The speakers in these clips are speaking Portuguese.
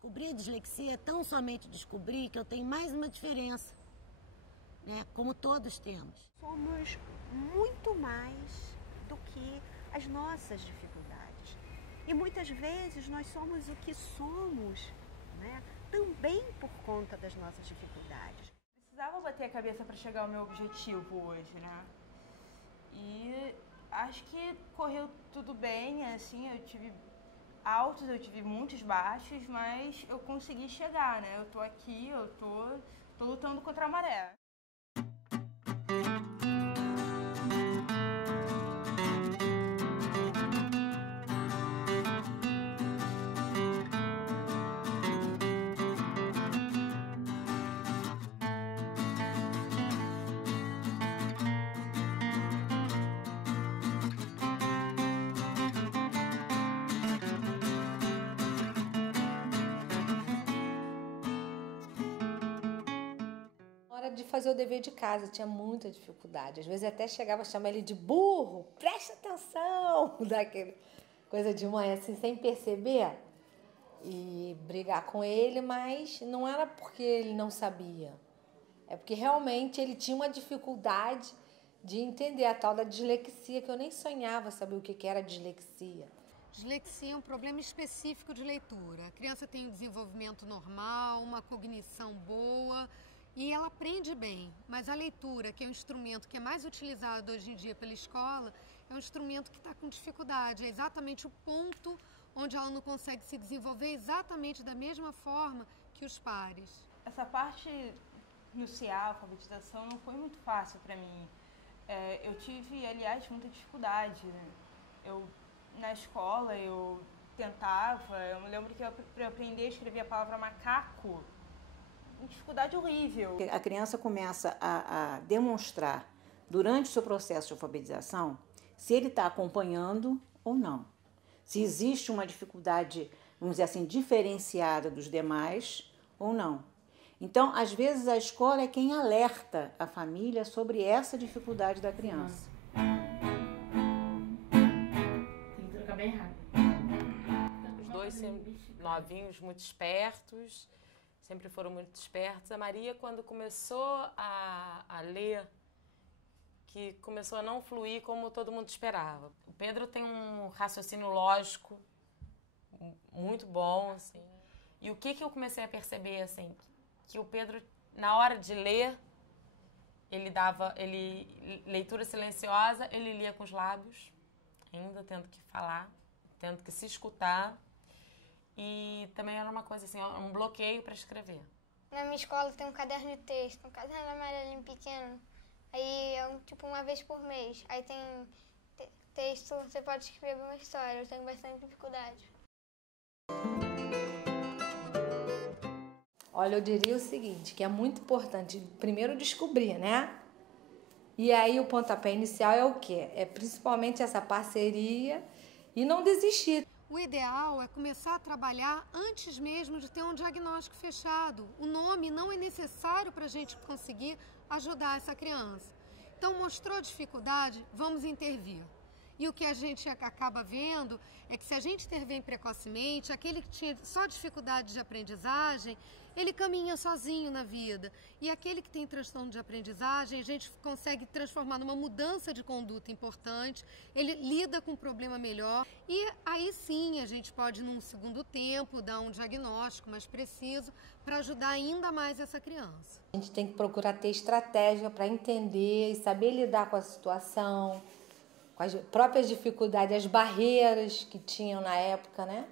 Descobrir a dislexia é tão somente descobrir que eu tenho mais uma diferença, né? Como todos temos. Somos muito mais do que as nossas dificuldades. E muitas vezes nós somos o que somos, né? Também por conta das nossas dificuldades. Precisava bater a cabeça para chegar ao meu objetivo hoje, né? E acho que correu tudo bem, assim, eu tive altos, eu tive muitos baixos, mas eu consegui chegar, né? Eu tô aqui, eu tô lutando contra a maré. De fazer o dever de casa, tinha muita dificuldade. Às vezes até chegava a chamar ele de burro, presta atenção, daquele coisa de mãe, assim, sem perceber, e brigar com ele, mas não era porque ele não sabia, é porque realmente ele tinha uma dificuldade de entender a tal da dislexia, que eu nem sonhava saber o que era dislexia. Dislexia é um problema específico de leitura. A criança tem um desenvolvimento normal, uma cognição boa, e ela aprende bem, mas a leitura, que é um instrumento que é mais utilizado hoje em dia pela escola, é um instrumento que está com dificuldade. É exatamente o ponto onde ela não consegue se desenvolver exatamente da mesma forma que os pares. Essa parte inicial, alfabetização, não foi muito fácil para mim. Eu tive, aliás, muita dificuldade, né? Na escola, eu tentava, eu me lembro que para eu aprender a escrever a palavra macaco, dificuldade horrível. A criança começa a demonstrar, durante o seu processo de alfabetização, se ele está acompanhando ou não. Se existe uma dificuldade, vamos dizer assim, diferenciada dos demais ou não. Então, às vezes, a escola é quem alerta a família sobre essa dificuldade da criança. Tem que trocar bem rápido. Os dois novinhos, muito espertos. Sempre foram muito espertos. A Maria, quando começou a ler, que começou a não fluir como todo mundo esperava. O Pedro tem um raciocínio lógico muito bom, assim. E o que eu comecei a perceber, assim, que o Pedro, na hora de ler, leitura silenciosa, ele lia com os lábios, ainda tendo que falar, tendo que se escutar. E também era uma coisa assim, um bloqueio para escrever. Na minha escola tem um caderno de texto, um caderno amarelinho pequeno. Aí é tipo uma vez por mês. Aí tem texto, você pode escrever uma história. Eu tenho bastante dificuldade. Olha, eu diria o seguinte, que é muito importante primeiro descobrir, né? E aí o pontapé inicial é o quê? É principalmente essa parceria e não desistir. O ideal é começar a trabalhar antes mesmo de ter um diagnóstico fechado. O nome não é necessário para a gente conseguir ajudar essa criança. Então, mostrou dificuldade, vamos intervir. E o que a gente acaba vendo é que se a gente intervém precocemente, aquele que tinha só dificuldade de aprendizagem, ele caminha sozinho na vida. E aquele que tem transtorno de aprendizagem, a gente consegue transformar numa mudança de conduta importante, ele lida com o problema melhor. E aí sim a gente pode, num segundo tempo, dar um diagnóstico mais preciso para ajudar ainda mais essa criança. A gente tem que procurar ter estratégia para entender e saber lidar com a situação, com as próprias dificuldades, as barreiras que tinham na época, né?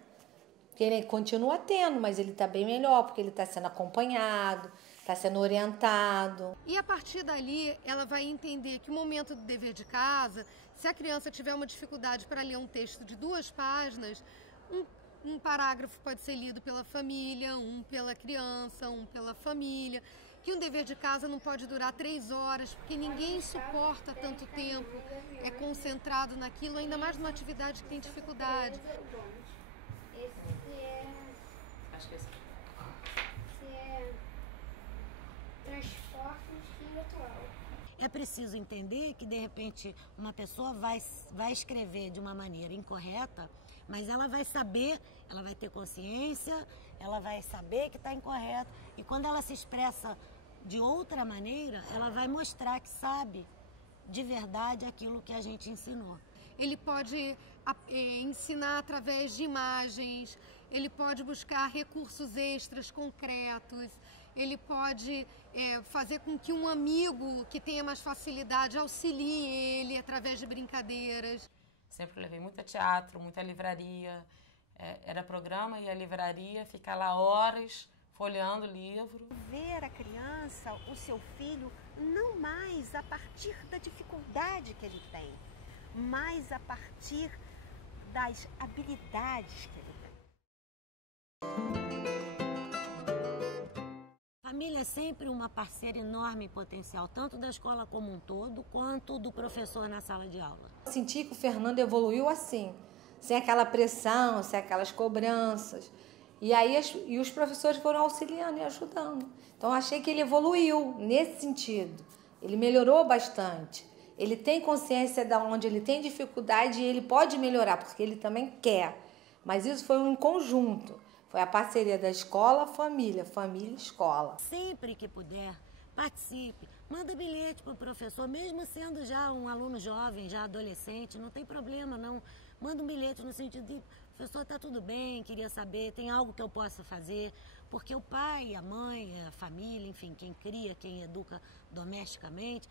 Que ele continua tendo, mas ele está bem melhor, porque ele está sendo acompanhado, está sendo orientado. E a partir dali, ela vai entender que o momento do dever de casa, se a criança tiver uma dificuldade para ler um texto de 2 páginas, um parágrafo pode ser lido pela família, um pela criança, um pela família, que um dever de casa não pode durar 3 horas, porque ninguém suporta tanto tempo, é concentrado naquilo, ainda mais numa atividade que tem dificuldade. Esse é... Acho que esse é transporte espiritual. É preciso entender que, de repente, uma pessoa vai escrever de uma maneira incorreta, Mas ela vai saber, ela vai ter consciência, ela vai saber que está incorreto. E quando ela se expressa de outra maneira, ela vai mostrar que sabe de verdade aquilo que a gente ensinou. Ele pode ensinar através de imagens, ele pode buscar recursos extras concretos, ele pode fazer com que um amigo que tenha mais facilidade auxilie ele através de brincadeiras. Sempre levei muito teatro, muita livraria. Era programa e a livraria, ficar lá horas folheando o livro. Ver a criança, o seu filho, não mais a partir da dificuldade que ele tem, mas a partir das habilidades que ele tem. A família é sempre uma parceira enorme e potencial, tanto da escola como um todo, quanto do professor na sala de aula. Eu senti que o Fernando evoluiu assim, sem aquela pressão, sem aquelas cobranças. E aí os professores foram auxiliando e ajudando. Então, eu achei que ele evoluiu nesse sentido. Ele melhorou bastante. Ele tem consciência de onde ele tem dificuldade e ele pode melhorar, porque ele também quer. Mas isso foi um conjunto. Foi a parceria da escola, família, família, escola. Sempre que puder, participe. Manda bilhete para o professor, mesmo sendo já um aluno jovem, já adolescente, não tem problema não. Manda um bilhete no sentido de, professor, está tudo bem, queria saber, tem algo que eu possa fazer? Porque o pai, a mãe, a família, enfim, quem cria, quem educa domesticamente,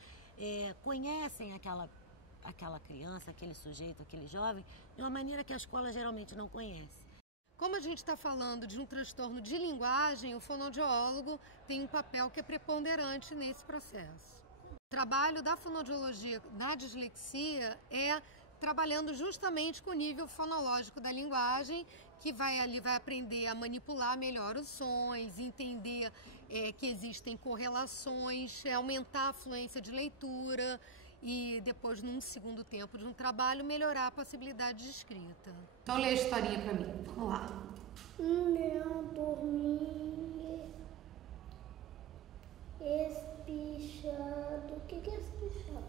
conhecem aquela criança, aquele sujeito, aquele jovem, de uma maneira que a escola geralmente não conhece. Como a gente está falando de um transtorno de linguagem, o fonoaudiólogo tem um papel que é preponderante nesse processo. O trabalho da fonoaudiologia na dislexia é trabalhando justamente com o nível fonológico da linguagem, que vai aprender a manipular melhor os sons, entender que existem correlações, aumentar a fluência de leitura e depois, num segundo tempo de um trabalho, melhorar a possibilidade de escrita. Então, lê a historinha para mim. Vamos lá. Meu dorminho espichado. O que é espichado?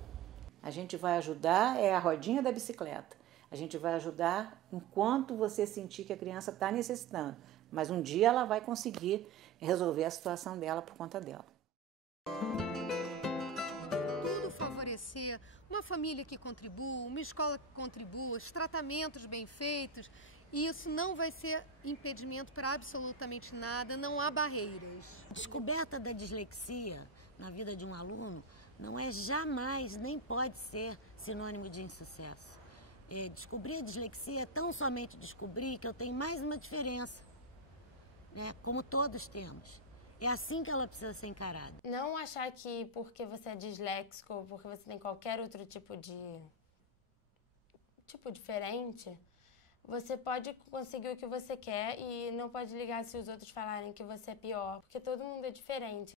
A gente vai ajudar, é a rodinha da bicicleta. A gente vai ajudar enquanto você sentir que a criança está necessitando. Mas um dia ela vai conseguir resolver a situação dela por conta dela. Tudo favorecer uma família que contribua, uma escola que contribua, os tratamentos bem feitos. E isso não vai ser impedimento para absolutamente nada, não há barreiras. A descoberta da dislexia na vida de um aluno não é jamais, nem pode ser sinônimo de insucesso. Descobrir a dislexia é tão somente descobrir que eu tenho mais uma diferença, né? Como todos temos. É assim que ela precisa ser encarada. Não achar que porque você é disléxico ou porque você tem qualquer outro tipo diferente, você pode conseguir o que você quer e não pode ligar se os outros falarem que você é pior, porque todo mundo é diferente.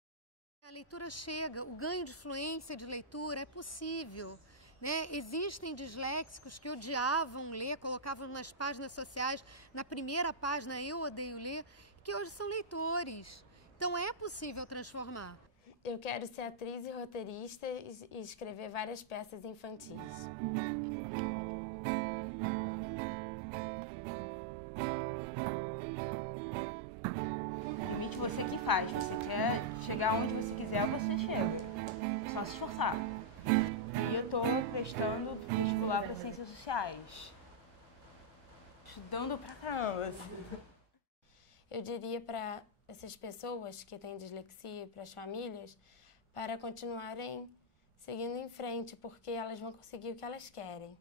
A leitura chega, o ganho de fluência de leitura é possível, né? Existem disléxicos que odiavam ler, colocavam nas páginas sociais, na primeira página eu odeio ler, que hoje são leitores. Então é possível transformar. Eu quero ser atriz e roteirista e escrever várias peças infantis. Você que faz, você quer chegar onde você quiser, você chega. É só se esforçar. E eu tô prestando vestibular para Ciências Sociais. Estudando pra caramba. Eu diria para essas pessoas que têm dislexia, para as famílias, para continuarem seguindo em frente, porque elas vão conseguir o que elas querem.